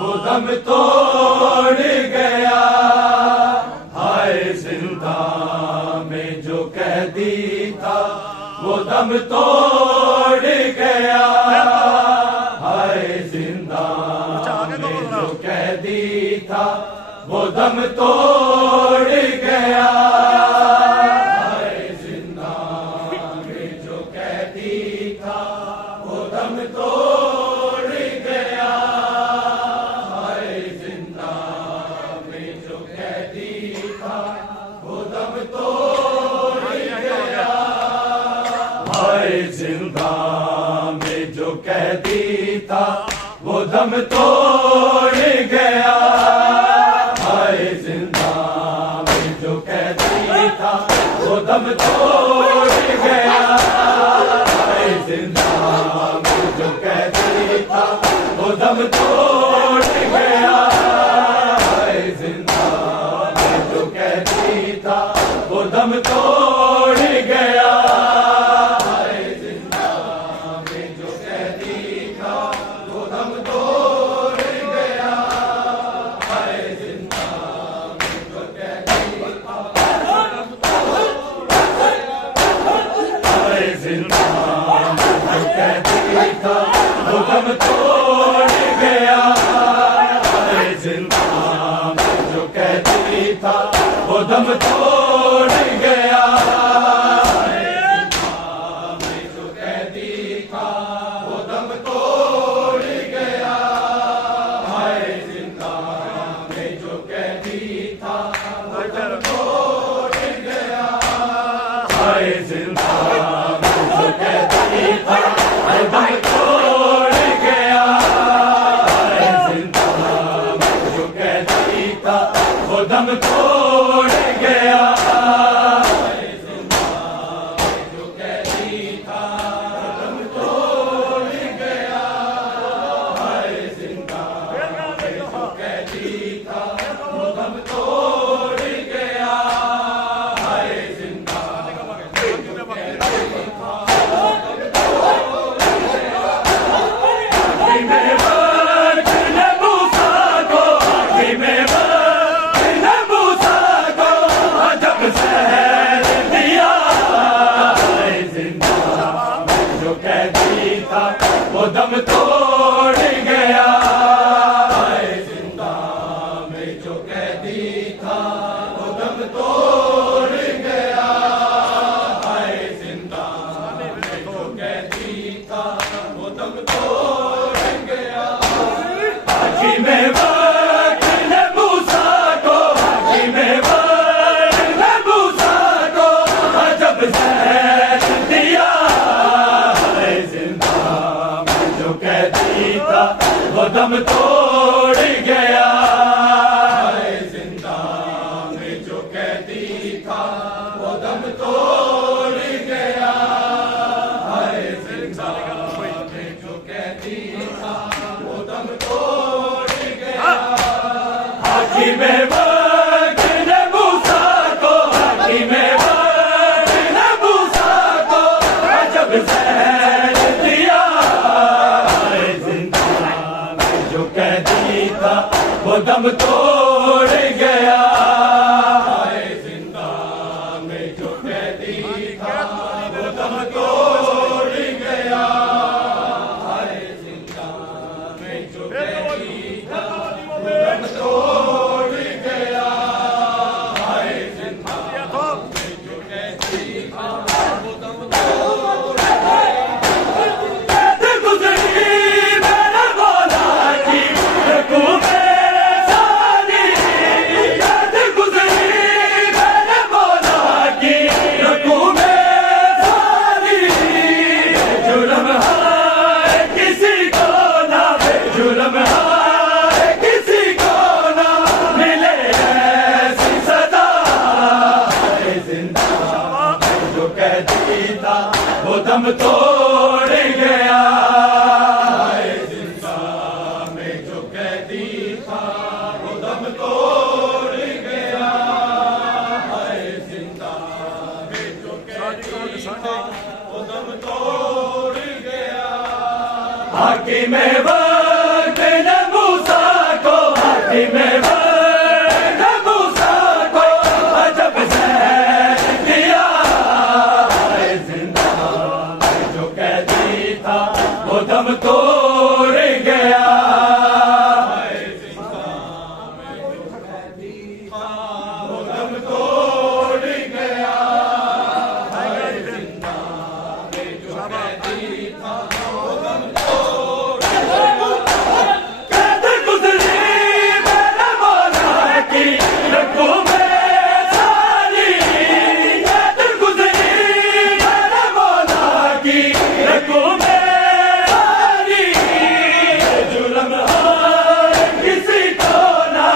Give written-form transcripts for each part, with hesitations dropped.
وہ دم توڑ گیا، ہائے زنداں میں جو قیدی تھا وہ دم توڑ گیا، ہائے زنداں میں جو قیدی تھا وہ دم توڑ گیا، ہائے زنداں میں جو قیدی تھا وہ دم توڑ گیا، ہائے زنداں میں جو قیدی تھا وہ دم توڑ گیا، ہائے زنداں میں جو قیدی تھا وہ دم توڑ گیا، ہائے زنداں میں جو قیدی تھا وہ دم توڑ گیا، ہائے زنداں میں جو قیدی تھا وہ دم توڑ گیا، ہائے زنداں میں جو قیدی تھا وہ دم توڑ گیا، ہائے زنداں میں جو قیدی تھا وہ دم توڑ گیا، ہائے زنداں میں جو قیدی تھا وہ دم توڑ گیا، ہائے زنداں میں جو قیدی تھا وہ دم توڑ گیا، ہائے زنداں میں جو قیدی تھا وہ دم توڑ گیا، ہائے زنداں میں جو قیدی تھا وہ دم توڑ گیا، ہائے زنداں میں جو قیدی تھا وہ دم توڑ گیا، ہائے زنداں میں جو قیدی تھا وہ دم توڑ گیا، ہائے زنداں میں جو قیدی تھا وہ دم توڑ گیا، ہائے زنداں میں جو قیدی تھا وہ دم توڑ گیا، ہائے زنداں میں جو قیدی تھا وہ دم توڑ گیا، ہائے زنداں میں جو قیدی تھا وہ دم توڑ گیا، حاکم وقت نے موسیٰ کو، حاکم وقت نے موسیٰ کو عجب زہر دیا، ہائے زنداں میں جو قیدی تھا وہ دم توڑ گیا، ہائے زنداں میں جو قیدی تھا وہ دم توڑ گیا، ہائے زنداں میں جو قیدی تھا وہ دم توڑ گیا، حاکم وقت نے موسیٰ کو، حاکم وقت نے موسیٰ کو عجب زہر دیا، ہائے زنداں میں جو قیدی تھا وہ دم توڑ گیا، ہائے زنداں میں جو قیدی تھا وہ دم توڑ گیا، ہائے زنداں میں جو قیدی تھا وہ دم توڑ گیا، حاکم وقت نے موسیٰ کو، حاکم وقت نے موسیٰ کو عجب زہر دیا، ہائے زنداں میں جو قیدی تھا وہ دم توڑ گیا، ہائے زنداں میں جو قیدی تھا وہ دم توڑ گیا، ہائے زنداں میں جو قیدی تھا وہ دم توڑ گیا، ہائے زنداں میں جو قیدی تھا وہ دم توڑ گیا، قید گزری میرے مولا کی رکوع میں ساری، قید گزری میرے مولا کی رکوع میں ساری، جرم ہے کسی کو نہ، جرم ہے کسی کو نہ ملے ایسی سزا، ہائے زنداں میں جو قیدی تھا وہ دم توڑ گیا، ہائے زنداں میں تھا وہ دم توڑ گیا ہے زندہ میں جو قیدی تھا وہ دم توڑ گیا حاکم وقت نے موسیٰ کو حاکم وقت نے موسیٰ کو عجب زہر دیا ہے زندہ میں جو قیدی تھا وہ دم توڑ گیا ہے زندہ میں جو قیدی تھا وہ دم توڑ گیا ہے زندہ میں جو قیدی تھا وہ دم توڑ گیا قید گزری میرے مولا کی رکھوں میں ساری قید گزری میرے مولا کی رکھوں میں جرم ہے کسی کو نہ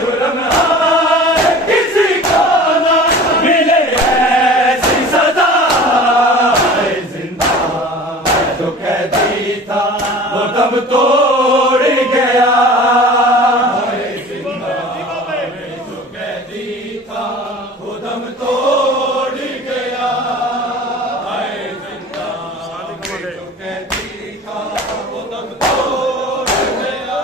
جرم ہے کسی کو نہ ملے ایسی سزا ہے زندہ جو قیدی تھا وہ دم توڑ گیا ہے زندہ جو قیدی تھا وہ دم توڑ گیا ہے زندہ جو قیدی تھا وہ دم توڑ گیا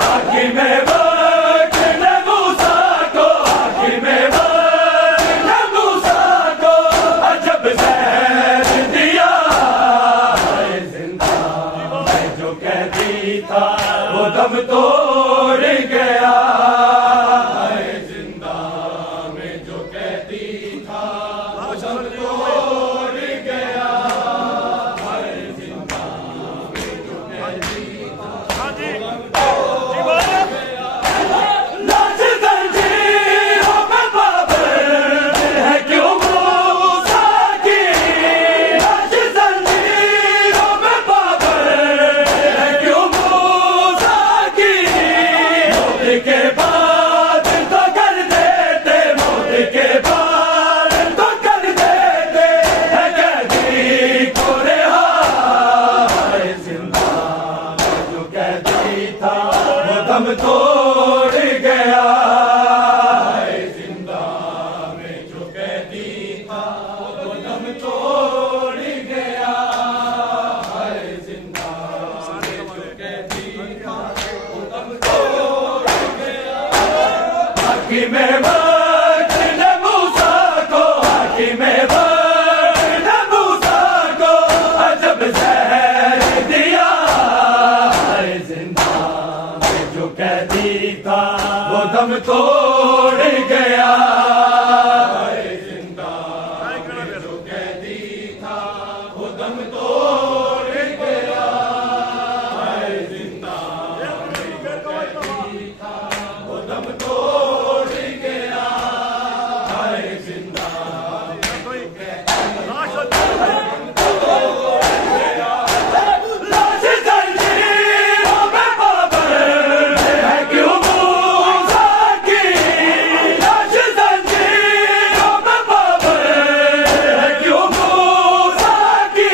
حاکم وقت نے موسیٰ کو حاکم وقت نے موسیٰ کو عجب زہر دیا ہے زندہ میں جو قیدی تھا وہ دم توڑ گیا ہے زندہ میں جو قیدی تھا وہ دم توڑ گیا ہے زندہ میں جو قیدی تھا لاش زنجیروں میں پابند ہے کیوں موسیٰ کی لاش زنجیروں میں پابند ہے کیوں موسیٰ کی موت کے بعد تو کر دیتے موت کے بعد تو کر دیتے ہے قیدی کو رہا ہے زندہ جو قیدی تھا وہ دم توڑ گیا ہے زندہ میں جو قیدی تھا وہ دم توڑ گیا ہے زندہ میں جو قیدی تھا وہ دم توڑ گیا حاکم وقت نے موسیٰ کو حاکم وقت نے موسیٰ کو عجب زہر دیا ہے زندہ میں جو قیدی تھا وہ دم توڑ گیا ہے زندہ میں جو قیدی تھا وہ دم توڑ گیا ہے زندہ میں جو قیدی تھا وہ دم توڑ گیا ہے زندہ لاش زنجیروں میں پابند ہے کیوں موسیٰ کی لاش زنجیروں میں پابند ہے کیوں موسیٰ کی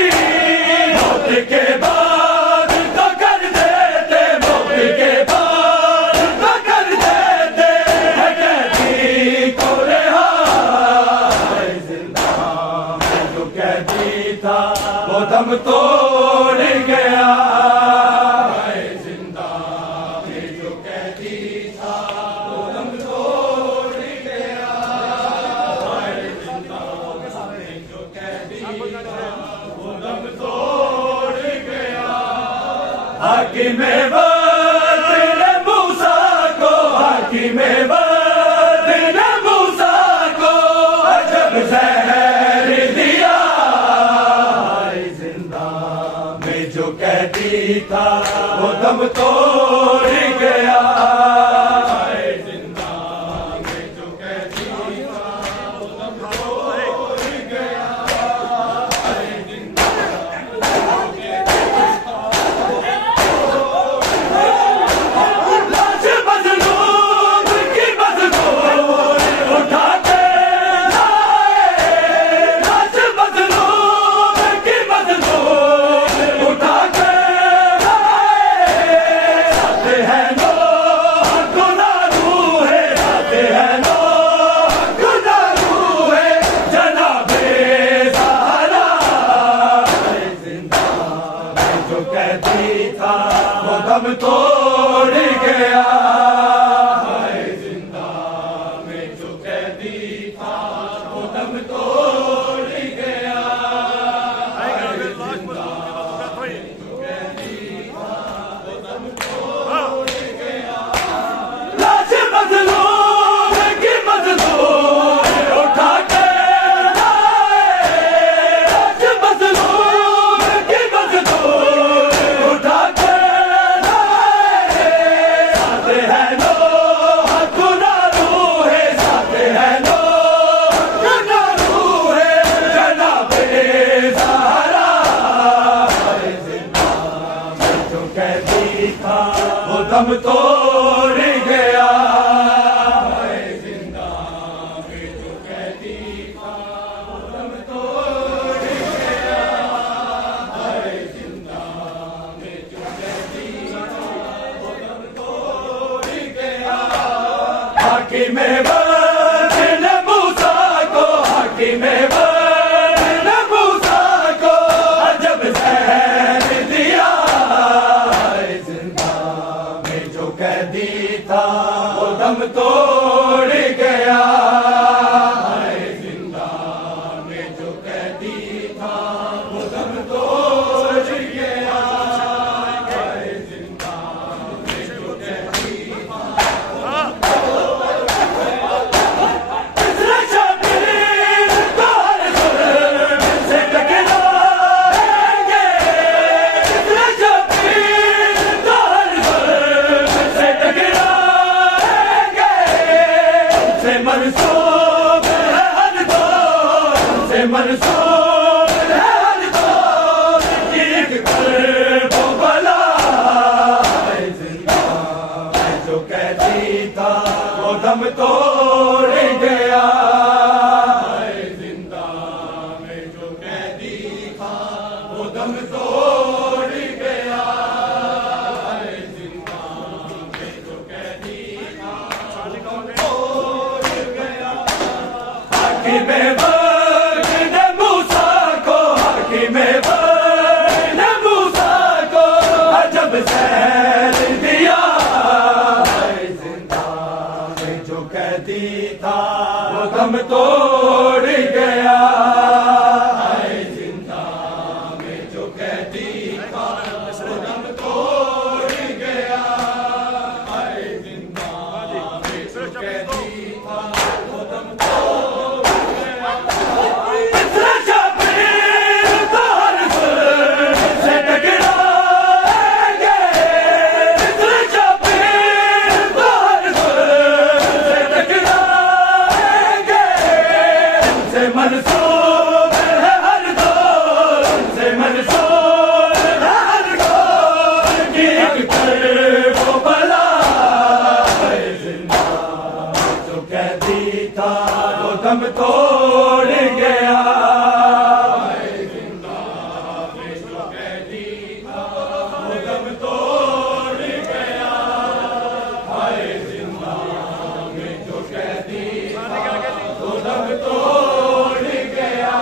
موت کے بعد تو کر دیتے موت کے بعد تو کر دیتے ہے قیدی کو رہا ہے زندہ میں جو قیدی تھا وہ دم توڑ گیا ہے زندہ میں جو قیدی تھا وہ دم توڑ گیا ہے زندہ میں جو قیدی تھا وہ دم توڑ گیا حاکم وقت نے موسیٰ کو حاکم وقت نے موسیٰ کو عجب زہر دیا ہے زندہ میں جو قیدی تھا وہ دم توڑ گیا ہے زندہ میں جو قیدی تھا وہ دم توڑ گیا ہے زندہ لاش مظلوم کی مظلوم اٹھا کے لائے لاش مظلوم کی مظلوم اٹھا کے لائے ساتھ ہے دم توڑ گیا دم توڑ گیا زندہ میں جو قیدی تھا وہ دم توڑ گیا زندہ میں جو قیدی تھا وہ دم توڑ گیا حاکم وقت نے موسیٰ کو حاکم وقت نے موسیٰ کو عجب زہر دیا قیدی تھا وہ دم توڑ گیا زندہ میں جو قیدی تھا وہ دم توڑ گیا زندہ میں جو قیدی تھا شبیر کو ہر ظلم سے ٹکرائیں گے شبیر کو ہر ظلم منسوب ہے ہر دور سے منسوب ہے ہر دور ایک کرب و بلا زندہ میں جو قیدی تھا وہ دم توڑ گیا زندہ میں جو قیدی تھا وہ دم توڑ گیا زندہ میں جو قیدی تھا حاکم وقت نے موسیٰ کو حاکم وقت نے موسیٰ کو عجب زہر دیا زندہ میں جو قیدی تھا وہ دم توڑ گیا زندہ میں جو قیدی تھا وہ دم توڑ گیا زندہ میں جو قیدی تھا وہ دم توڑ منسوب ہے ہر دور سے منسوب ہے ہر دور ایک کرب و بلا زندہ جو قیدی تھا وہ دم توڑ گیا زندہ میں جو قیدی تھا وہ دم توڑ گیا زندہ میں جو قیدی تھا وہ دم توڑ گیا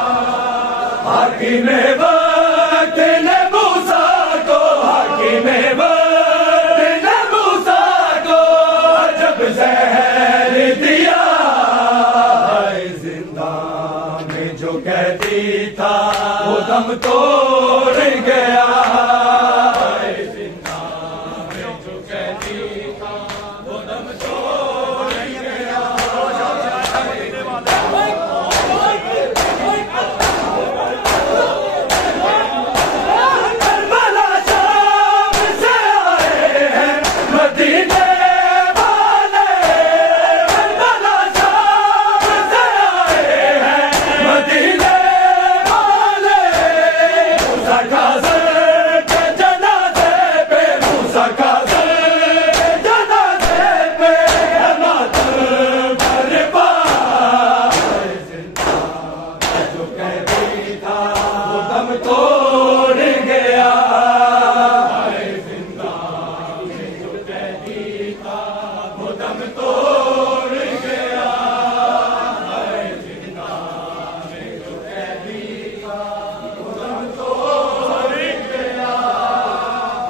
حاکم وقت نے موسیٰ کو حاکم وقت نے موسیٰ کو عجب زہر دیا زندہ میں جو قیدی تھا وہ دم توڑ گیا زندہ میں جو قیدی تھا وہ دم توڑ گیا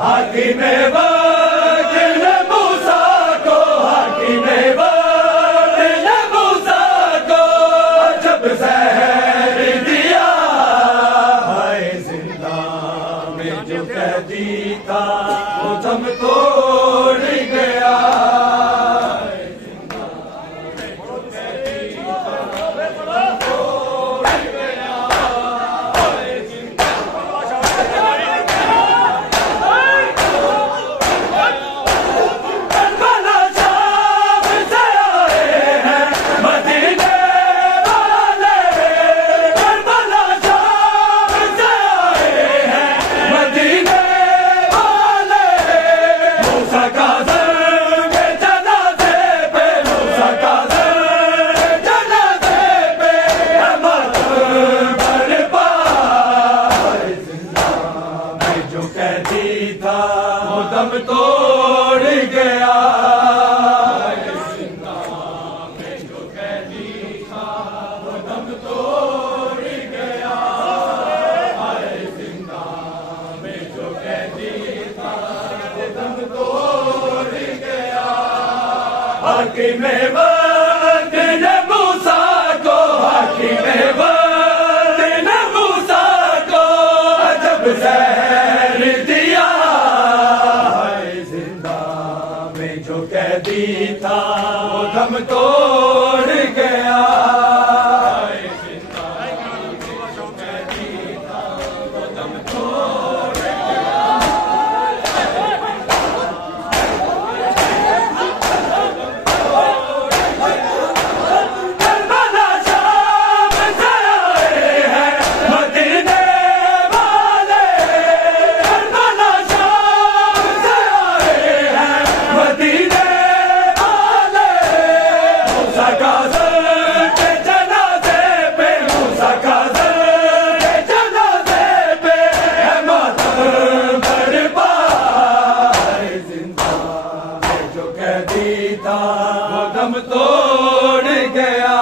حاکم وقت توڑ گیا حاکم وقت نے موسیٰ کو حاکم وقت نے موسیٰ کو عجب زہر دیا ہے زندہ میں جو قیدی تھا وہ دم توڑ گیا دم توڑ گیا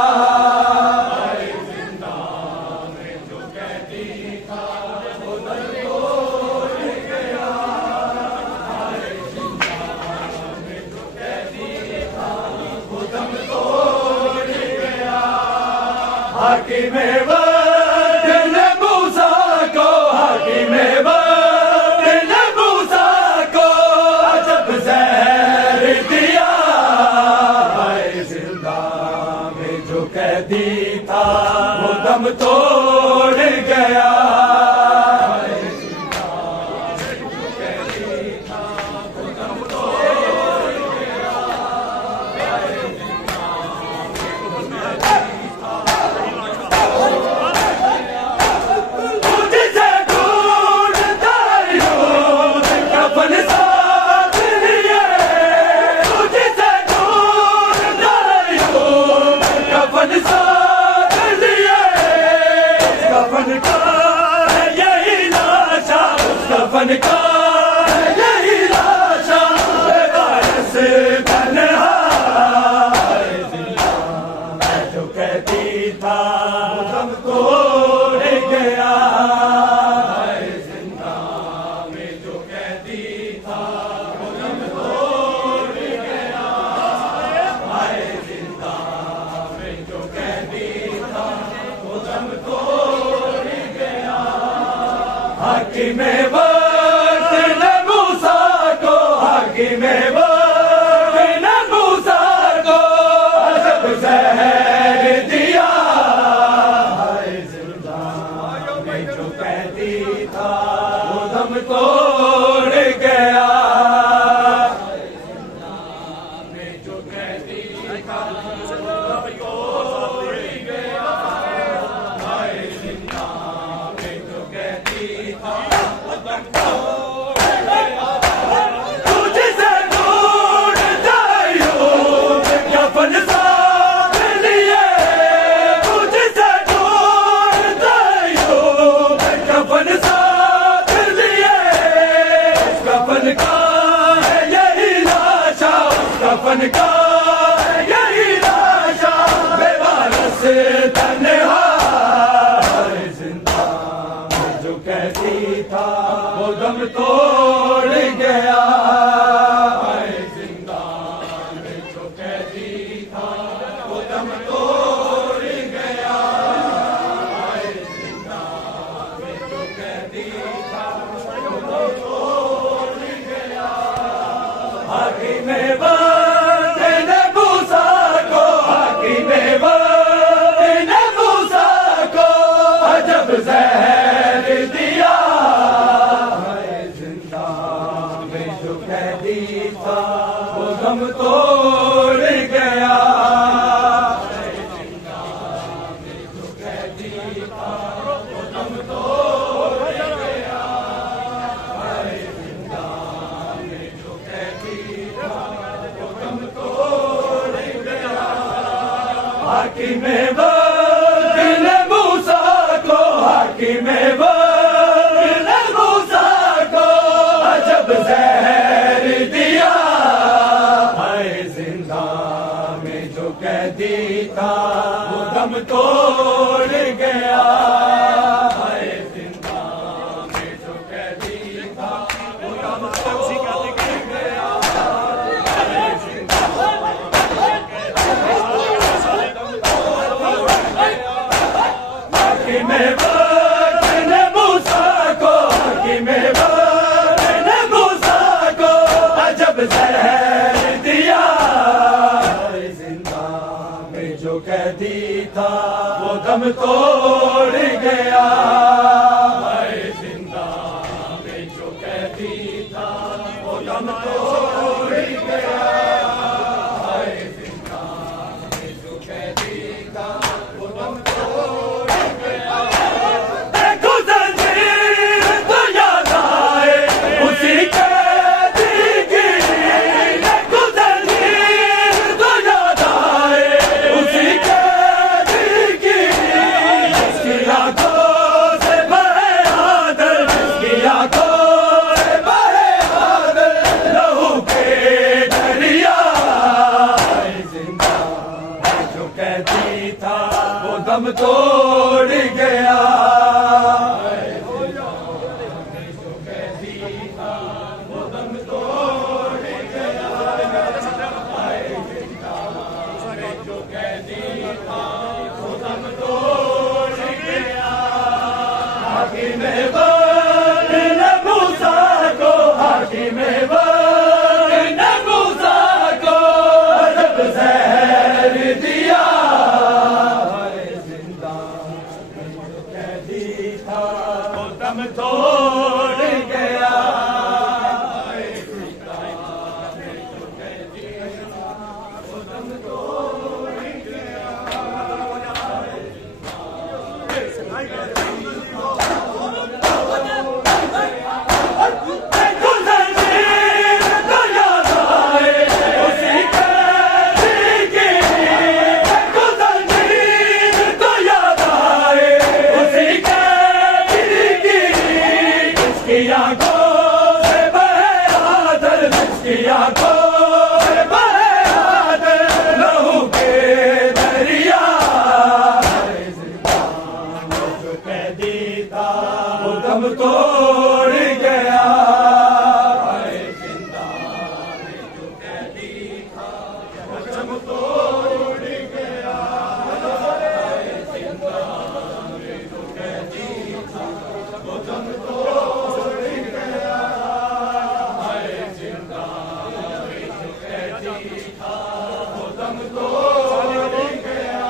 زندہ میں جو قیدی تھا وہ دم توڑ گیا زندہ میں جو قیدی تھا وہ دم توڑ گیا حاکم وقت نے موسیٰ کو حاکم وقت نے موسیٰ کو عجب زہر دیا جو قیدی تھا وہ دم توڑ گیا کفن کا یہی لاشا بارش تنہا جو قیدی تھا وہ دم توڑ گیا زندہ میں جو قیدی تھا وہ دم توڑ گیا زندہ میں جو قیدی تھا وہ دم توڑ گیا حاکم وقت نے موسیٰ کو حاکم وقت نے موسیٰ کو عجب زہر دیا ہے زندہ میں جو قیدی تھا وہ دم توڑ گیا زندہ میں جو قیدی تھا وہ دم توڑ گیا زندہ میں جو قیدی تھا تجھ سے دور جائیوں کفن ساتھ لیے تجھ سے دور جائیوں کفن ساتھ لیے کفن کا ہے یہی لاشا کفن کا ہے یہی لاشا بے وارث تنہا زندہ جو قیدی تھا وہ دم توڑ گیا زندہ میں جو قیدی تھا وہ دم توڑ گیا زندہ میں جو قیدی تھا وہ دم توڑ گیا حاکم وقت نے موسیٰ کو حاکم وقت نے موسیٰ کو عجب زہر دیا زندہ میں جو قیدی تھا وہ دم توڑ گیا زندہ میں جو قیدی تھا وہ دم توڑ گیا زندہ میں جو قیدی تھا وہ دم توڑ گیا حاکم وقت نے موسیٰ کو حاکم وقت نے موسیٰ کو عجب زہر دیا دم توڑ گیا زندہ میں جو قیدی تھا وہ دم توڑ گیا زندہ میں جو قیدی تھا وہ دم توڑ گیا دیکھو زنجیر تو یاد آئے اسی قیدی کی دیکھو زنجیر تو یاد آئے اسی قیدی کی جس کی آنکھوں سے بہے آدر جس کی آنکھوں سے بہے آدر لہو کے دریا زندہ جو قیدی تھا وہ دم توڑ گیا جو قیدی تھا وہ دم توڑ گیا جو قیدی تھا وہ دم توڑ گیا حاکم وقت نے موسیٰ کو حاکم وقت نے موسیٰ کو جب زہر دیا زندہ جو قیدی تھا وہ دم توڑ گیا جو قیدی تھا وہ دم توڑ گیا دیکھو زنجیر تو یاد آئے اسی قیدی کی دیکھو زنجیر تو یاد آئے اسی قیدی کی جس کی آنکھوں سے بہے آدر جس کی آنکھوں سے بہے آدر لہو کے دریا جو قیدی تھا وہ دم توڑ گیا زندہ جو قیدی تھا وہ دم توڑ گیا زندہ جو قیدی تھا وہ دم توڑ گیا زندہ جو قیدی تھا وہ دم توڑ گیا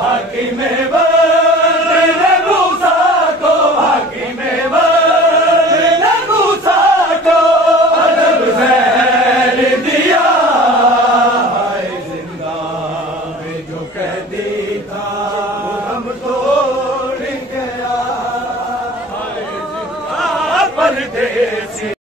حاکم